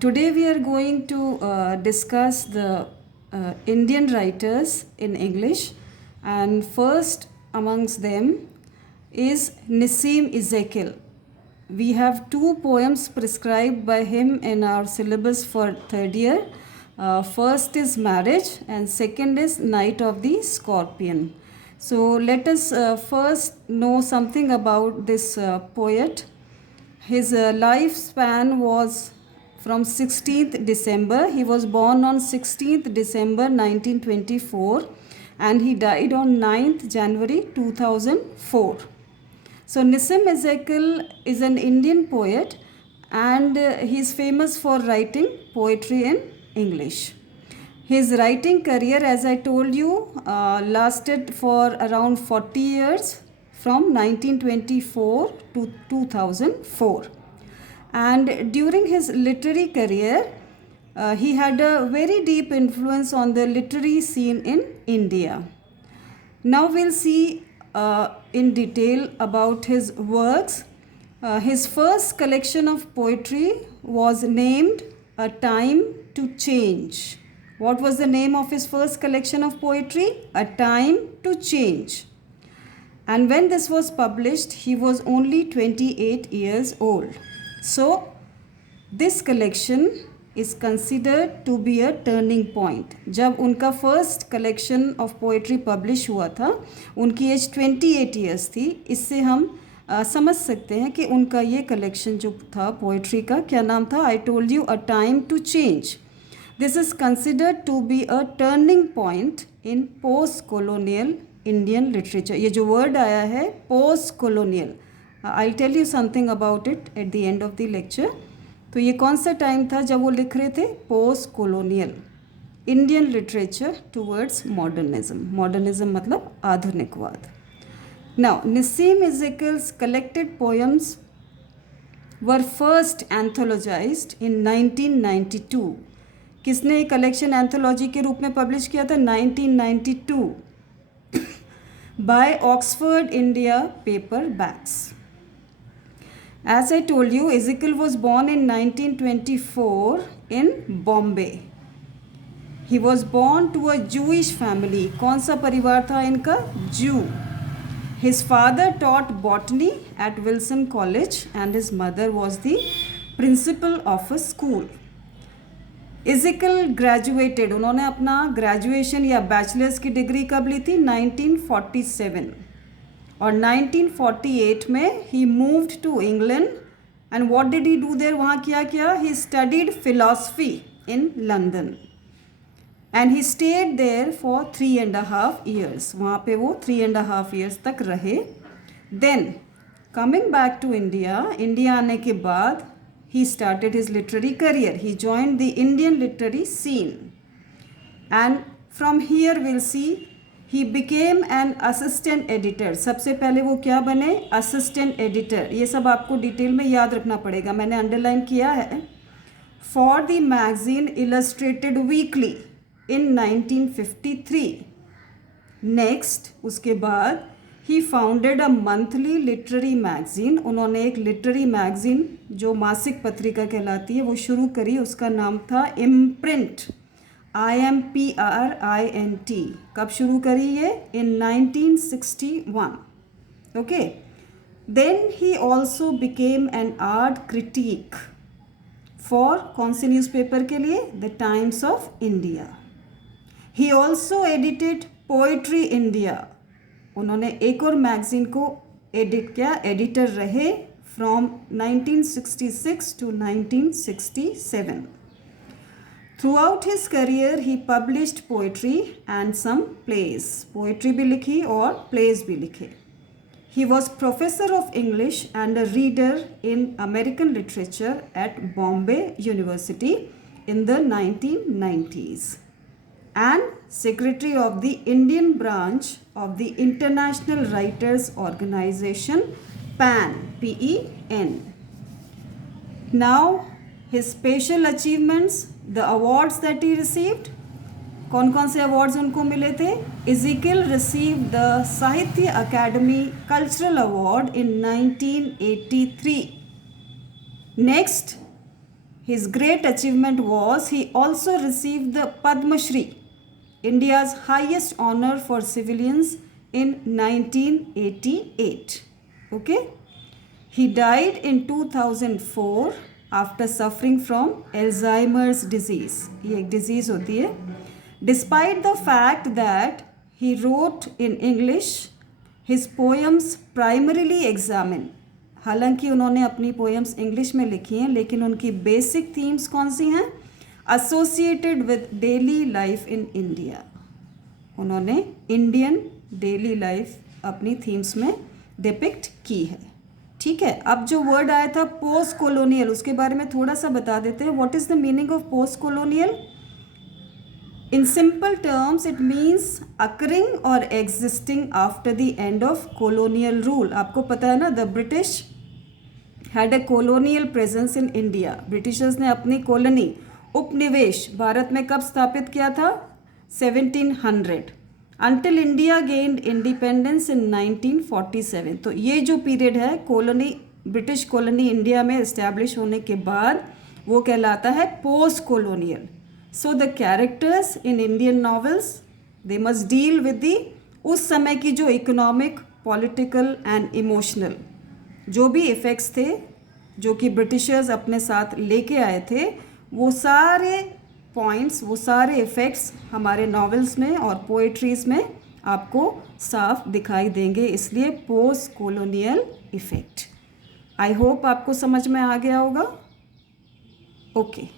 Today we are going to discuss the Indian writers in English, and first amongst them is Nissim Ezekiel. We have two poems prescribed by him in our syllabus for third year. First is Marriage and second is Night of the Scorpion. So let us first know something about this poet. His lifespan was from 16th December. He was born on 16th December 1924 and he died on 9th January 2004. So Nissim Ezekiel is an Indian poet and he is famous for writing poetry in English. His writing career, as I told you, lasted for around 40 years from 1924 to 2004. And during his literary career, he had a very deep influence on the literary scene in India. Now we'll see in detail about his works. His first collection of poetry was named A Time to Change. What was the name of his first collection of poetry? A Time to Change. And when this was published, he was only 28 years old. So, this collection is considered to be a turning point. जब उनका first collection of poetry publish हुआ था, उनकी as 28 years थी. इससे हम समझ सकते हैं कि उनका ये कलेक्शन जो था पोइट्री का, क्या नाम था? I told you, a time to change. This is considered to be a turning point in post colonial Indian literature. ये जो वर्ड आया है post colonial, I tell you something about it at the end of the lecture. तो ये कौन सा time था जब वो लिख रहे थे? Post colonial Indian literature towards modernism. Modernism मतलब आधुनिकवाद. Now Nissim Ezekiel's collected poems were first anthologized in 1992. किसने ये कलेक्शन एंथोलॉजी के रूप में पब्लिश किया था? 1992 by Oxford India paperbacks. As I told you, Ezekiel was born in 1924 in Bombay. He was born to a Jewish family. कौन सा परिवार था इनका? Jew. His father taught botany at Wilson College and his mother was the principal of a school. Ezekiel graduated. उन्होंने अपना graduation या bachelors की degree कब ली थी? 1947. और 1948 में he moved to England and what did he do there? वहाँ क्या किया? He studied philosophy in London and he stayed there for 3.5 years. वहाँ पे वो 3.5 years तक रहे. Then coming back to India आने के बाद he started his literary career. He joined the Indian literary scene and from here will see he became an assistant editor. सबसे पहले वो क्या बने? Assistant editor. ये सब आपको डिटेल में याद रखना पड़ेगा, मैंने अंडरलाइन किया है. For the magazine illustrated weekly in 1953. Next उसके बाद he founded a monthly literary magazine. उन्होंने एक लिटरेरी मैगजीन जो मासिक पत्रिका कहलाती है वो शुरू करी. उसका नाम था इम्प्रिंट. IMPRINT. कब शुरू करी ये? In 1961. Okay. Then he also became an art critic for कौन से न्यूज़पेपर के लिए? The Times of India. He also edited poetry India. उन्होंने एक और मैगजीन को एडिट किया, एडिटर रहे from 1966 to 1967. Throughout his career, he published poetry and some plays. Poetry भी लिखी और plays भी लिखे. He was professor of English and a reader in American literature at Bombay University in the 1990s and secretary of the Indian branch of the International Writers Organization, PAN, PEN. Now, his special achievements, the awards that he received. कौन कौन से awards उनको मिले थे? Ezekiel received the साहित्य academy cultural award in 1983. Next, his great achievement was he also received the Padma Shri, India's highest honor for civilians, in 1988. Okay. He died in 2004 after suffering from Alzheimer's disease. ये एक disease होती है. Despite the fact that he wrote in English, his poems primarily examine. हालांकि उन्होंने अपनी poems English में लिखी हैं, लेकिन उनकी बेसिक थीम्स कौन सी हैं? Associated with daily life in India. उन्होंने इंडियन डेली लाइफ अपनी थीम्स में डिपिक्ट की है. ठीक है. अब जो वर्ड आया था पोस्ट कॉलोनियल, उसके बारे में थोड़ा सा बता देते हैं. What is the meaning of post colonial? In simple terms, it means occurring or existing after the end of colonial rule. आपको पता है ना, the British had a colonial presence in India. Britishers ने अपनी कॉलोनी, उपनिवेश भारत में कब स्थापित किया था? 1700. Until India gained independence in 1947. तो ये जो पीरियड है कॉलोनी, ब्रिटिश कॉलोनी इंडिया में इस्टेब्लिश होने के बाद, वो कहलाता है post colonial. So the characters in Indian novels, they must deal with the उस समय की जो इकोनॉमिक, पॉलिटिकल एंड इमोशनल जो भी इफ़ेक्ट्स थे जो कि ब्रिटिशर्स अपने साथ लेके आए थे, वो सारे पॉइंट्स, वो सारे इफ़ेक्ट्स हमारे नॉवेल्स में और पोएट्रीज में आपको साफ दिखाई देंगे. इसलिए post colonial effect. I hope आपको समझ में आ गया होगा. ओके.